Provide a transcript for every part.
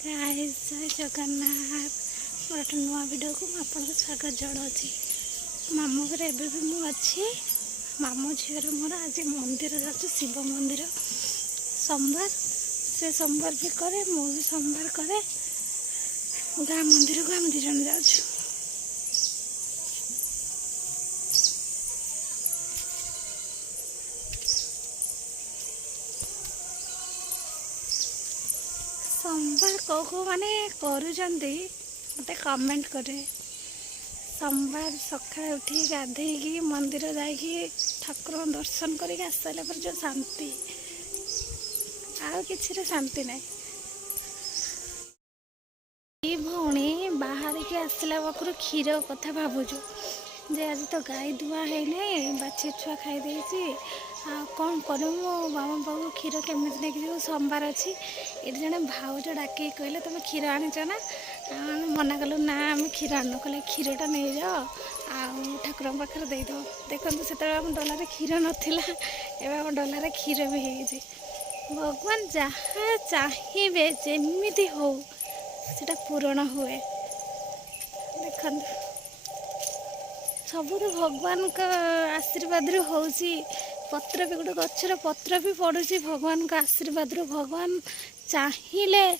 गाइस जय जगन्नाथ गोटे नुआ वीडियो को आपको स्वागत जनाऊँगी। मामू घर एवं भी मुझे मामू झीर मोर आज मंदिर जाऊँ शिव मंदिर सोमवार से सोमवार भी करे मु भी सोमवार करे गाँ मंदिर को आम दिज जाऊँ। सोमवार को माने करुँचे मत कमेंट करे। सोमवार सका उठी गाधे मंदिर जाकि ठाकुर दर्शन करके आस सारा पर जो शांति आ कि शांति ना। भौणी बाहर के आसला पाखु क्षीर कथा भावुचु जे आज तो गाई धुआ है नहीं बाछी छुआ खाई कौन कर मामा पाखु क्षीर केमी नहीं सोमवार अच्छी ये जड़े भाउज डाक कहले तुम क्षीर आनीच ना मना कलु ना आम क्षीर आनु कहले क्षीरटा नहीं जाओ ठाकुर पाखे देद देखो से आम डलार क्षीर नाला एवं डलार क्षीर भी है। भगवान जहाँ चाहिए जमी हो सेटा पूरण हुए। देखो सब तो भगवान का आशीर्वाद हो पत्र भी गोटे गचर पत्र भी पड़ुची भगवान का आशीर्वाद भगवान चाहिए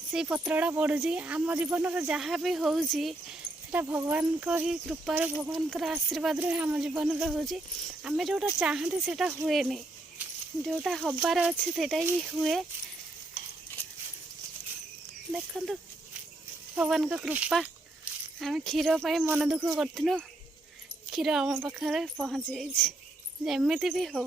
से पत्रटा पड़ुची आम जीवन जहाँ भी होता भगवान को ही कृपार भगवान का आशीर्वाद आम जीवन होमें जोटा चाहते सेटा हुए नहीं जोटा हबार अच्छे सेटा ही हुए। देखो भगवान का कृपा आम क्षीर पर मन दुख करूँ क्षीर आम पाखे पहुँची जमी भी हो।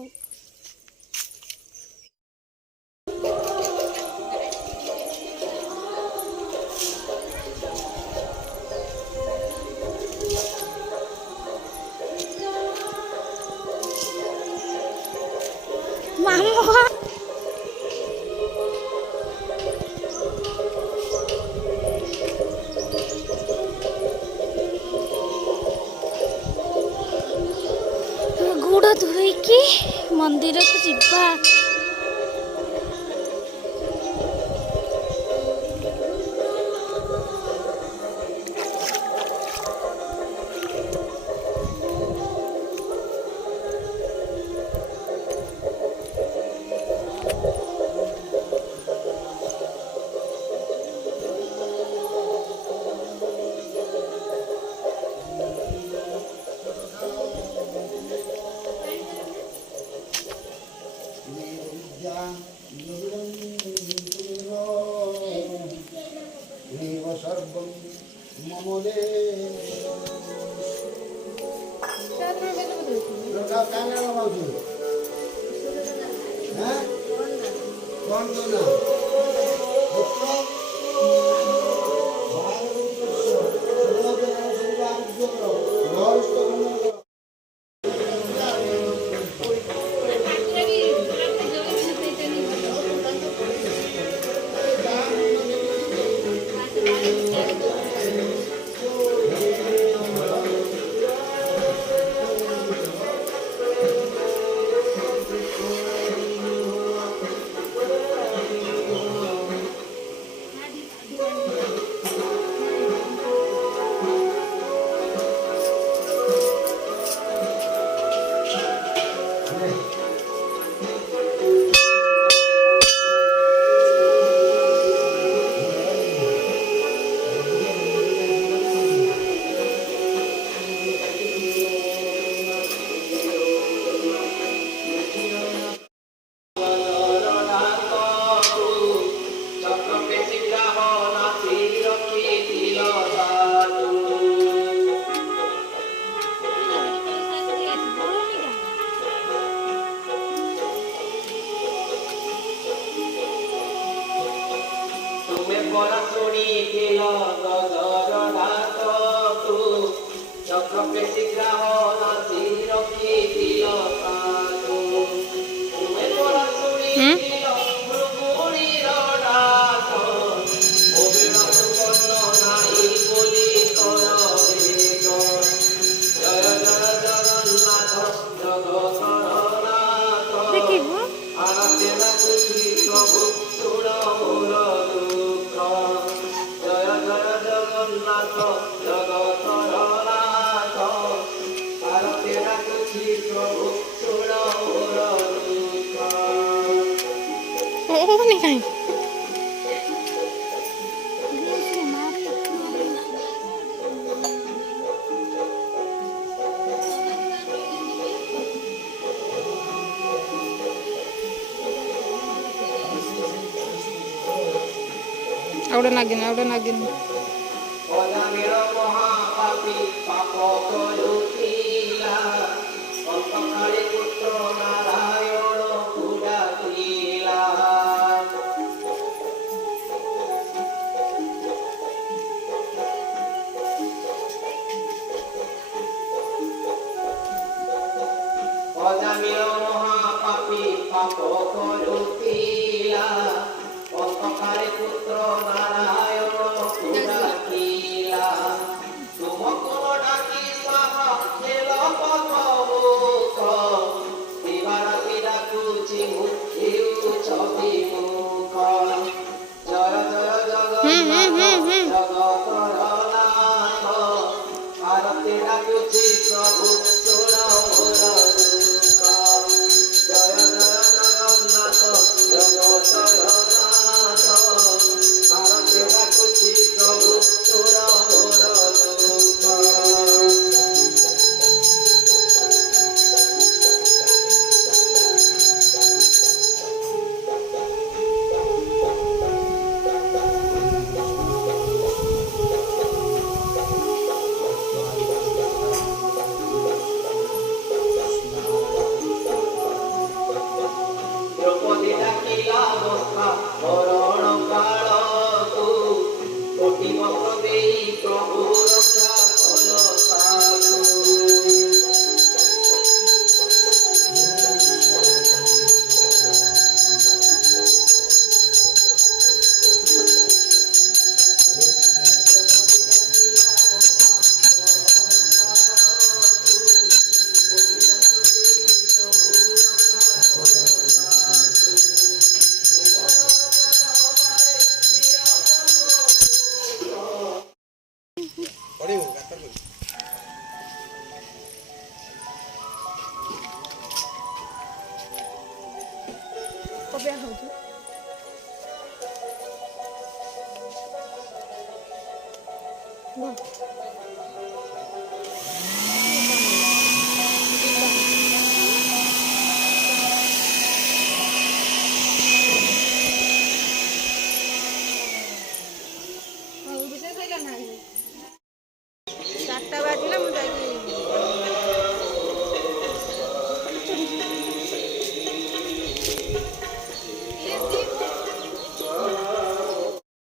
मामा गुड़ धोईकी मंदिर को जीवा आउडे नागिन कबे होजु वो